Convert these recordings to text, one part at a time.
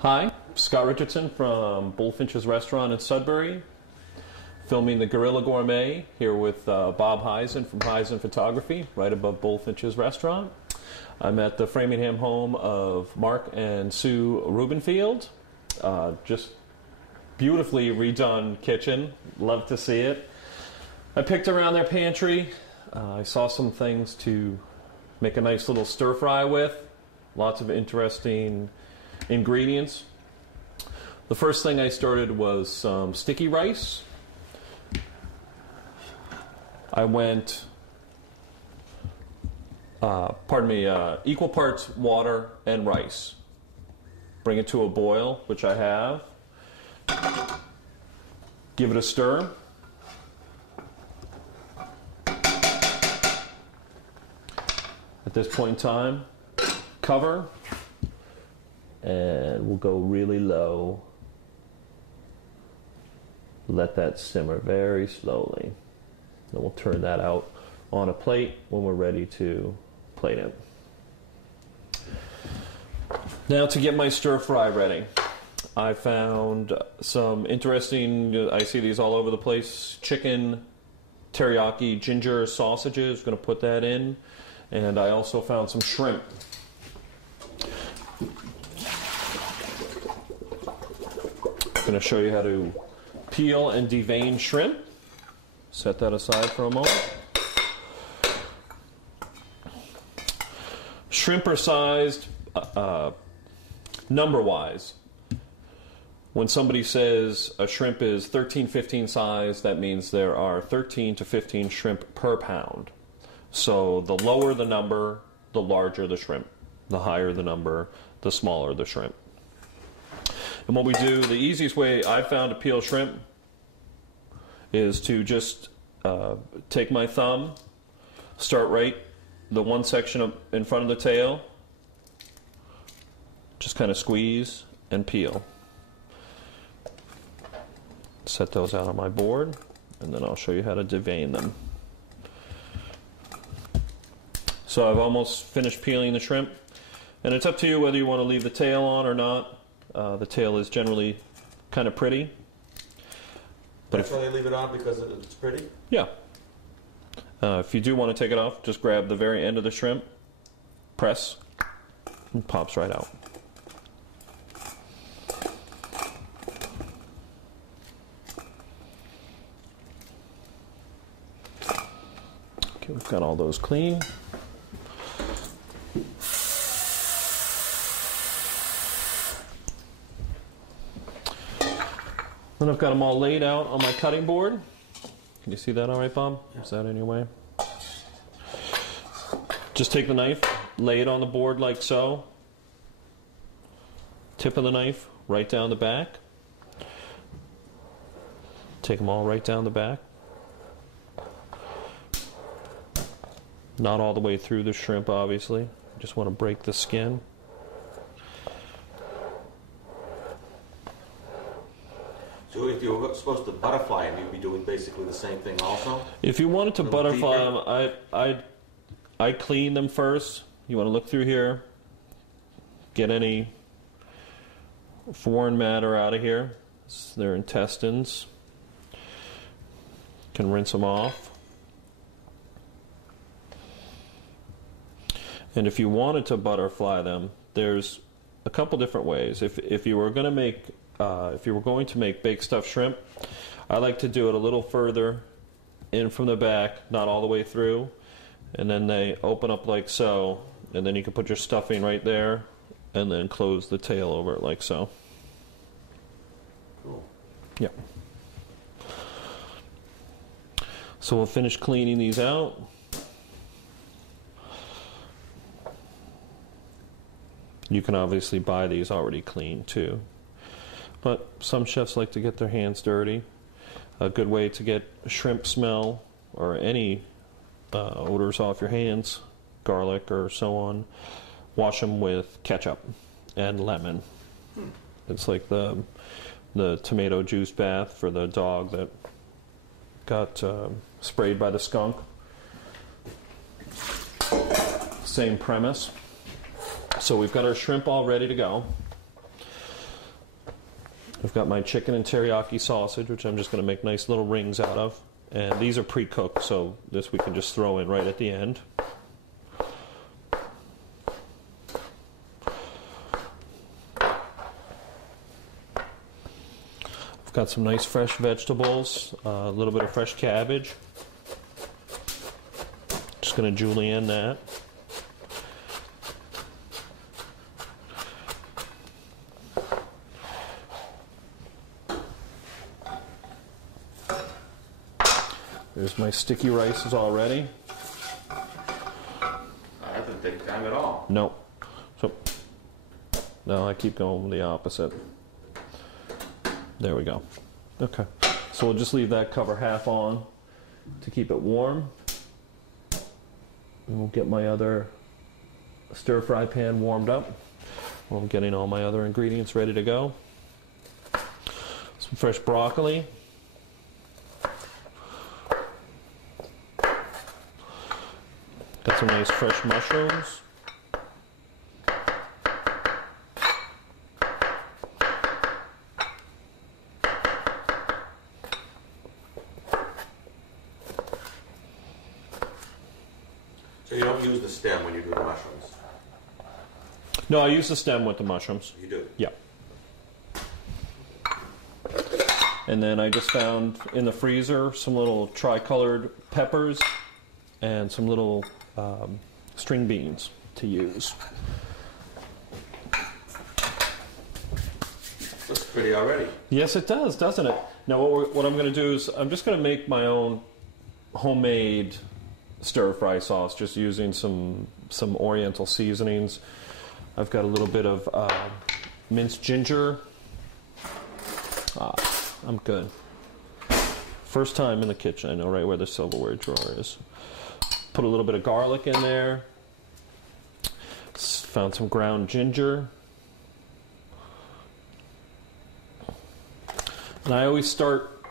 Hi, Scott Richardson from Bullfinch's Restaurant in Sudbury, filming the Gorilla Gourmet here with Bob Heisen from Heisen Photography, right above Bullfinch's Restaurant. I'm at the Framingham home of Mark and Sue Rubenfield. Just beautifully redone kitchen. Love to see it. I picked around their pantry. I saw some things to make a nice little stir fry with. Lots of interesting ingredients. The first thing I started was some sticky rice. I went, equal parts water and rice. Bring it to a boil, which I have. Give it a stir. At this point in time, cover, and we'll go really low. Let that simmer very slowly. Then we'll turn that out on a plate when we're ready to plate it. Now to get my stir fry ready, I found some interesting, I see these all over the place, chicken teriyaki ginger sausages. Going to put that in. And I also found some shrimp. I'm going to show you how to peel and devein shrimp. Set that aside for a moment. Shrimp are sized number-wise. When somebody says a shrimp is 13-15 size, that means there are 13 to 15 shrimp per pound. So the lower the number, the larger the shrimp. The higher the number, the smaller the shrimp. And what we do, the easiest way I've found to peel shrimp is to just take my thumb, start right the one section in front of the tail, just kind of squeeze and peel. Set those out on my board, and then I'll show you how to devein them. So I've almost finished peeling the shrimp, and it's up to you whether you want to leave the tail on or not. The tail is generally kind of pretty. But That's why they leave it on, because it's pretty? Yeah. If you do want to take it off, just grab the very end of the shrimp, press, and it pops right out. Okay, we've got all those clean. Then I've got them all laid out on my cutting board. Can you see that all right, Bob? Is that in your way? Just take the knife, lay it on the board like so. Tip of the knife right down the back. Take them all right down the back. Not all the way through the shrimp, obviously. Just want to break the skin. So if you were supposed to butterfly them, you'd be doing basically the same thing also? If you wanted to butterfly them, I clean them first. You want to look through here, get any foreign matter out of here. It's their intestines. Can rinse them off. And if you wanted to butterfly them, there's a couple different ways. If you were going to make baked stuffed shrimp, I like to do it a little further in from the back, not all the way through, and then they open up like so, and then you can put your stuffing right there, and then close the tail over it like so. Cool. Yeah. So we'll finish cleaning these out. You can obviously buy these already cleaned too. But some chefs like to get their hands dirty. A good way to get shrimp smell or any odors off your hands, garlic or so on, wash them with ketchup and lemon. It's like the tomato juice bath for the dog that got sprayed by the skunk. Same premise. So we've got our shrimp all ready to go. I've got my chicken and teriyaki sausage, which I'm just going to make nice little rings out of. And these are pre-cooked, so this we can just throw in right at the end. I've got some nice fresh vegetables, a little bit of fresh cabbage. Just going to julienne that. There's my sticky rices already. That didn't take time at all. No. So, no, I keep going the opposite. There we go. Okay. So we'll just leave that cover half on to keep it warm. And we'll get my other stir-fry pan warmed up. I'm getting all my other ingredients ready to go. Some fresh broccoli. Got some nice fresh mushrooms. So you don't use the stem when you do the mushrooms? No, I use the stem with the mushrooms. You do? Yeah. And then I just found in the freezer some little tricolored peppers and some little string beans to use. Looks pretty already. Yes, it does, doesn't it? Now, what I'm going to do is I'm just going to make my own homemade stir-fry sauce, just using some Oriental seasonings. I've got a little bit of minced ginger. I'm good. First time in the kitchen, I know right where the silverware drawer is. Put a little bit of garlic in there. Found some ground ginger. And I always start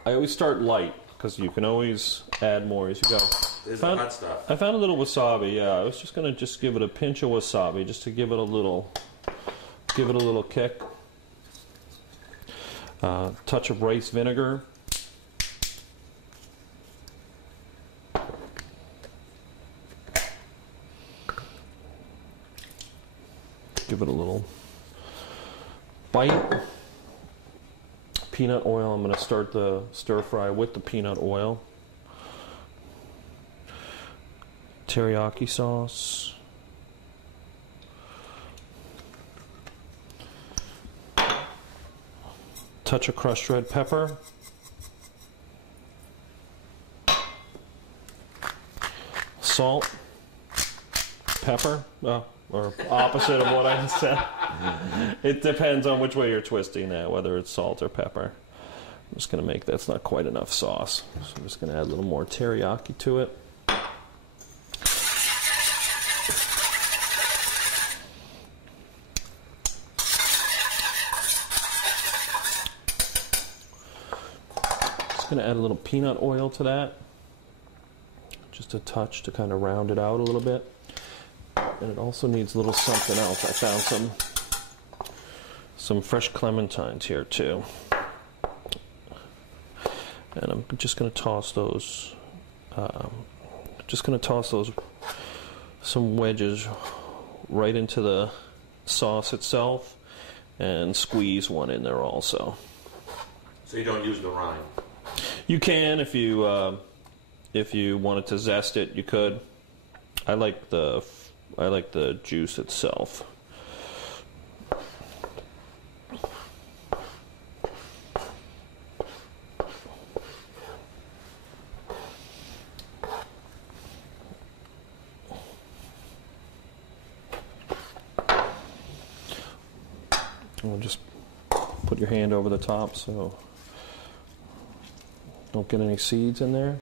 light, because you can always add more as you go. There's the hot stuff. I found a little wasabi. Yeah, I was just gonna give it a pinch of wasabi just to give it a little kick. Touch of rice vinegar. Give it a little bite. Peanut oil. I'm going to start the stir fry with the peanut oil. Teriyaki sauce. Touch of crushed red pepper. Salt. Pepper. Or opposite of what I just said. It depends on which way you're twisting that, whether it's salt or pepper. I'm just going to make that's not quite enough sauce. So I'm just going to add a little more teriyaki to it. Just going to add a little peanut oil to that. Just a touch to kind of round it out a little bit. And it also needs a little something else. I found some fresh clementines here too. And I'm just going to toss those, some wedges right into the sauce itself and squeeze one in there also. So you don't use the rind? You can if you wanted to zest it, you could. I like the juice itself. And just put your hand over the top so don't get any seeds in there.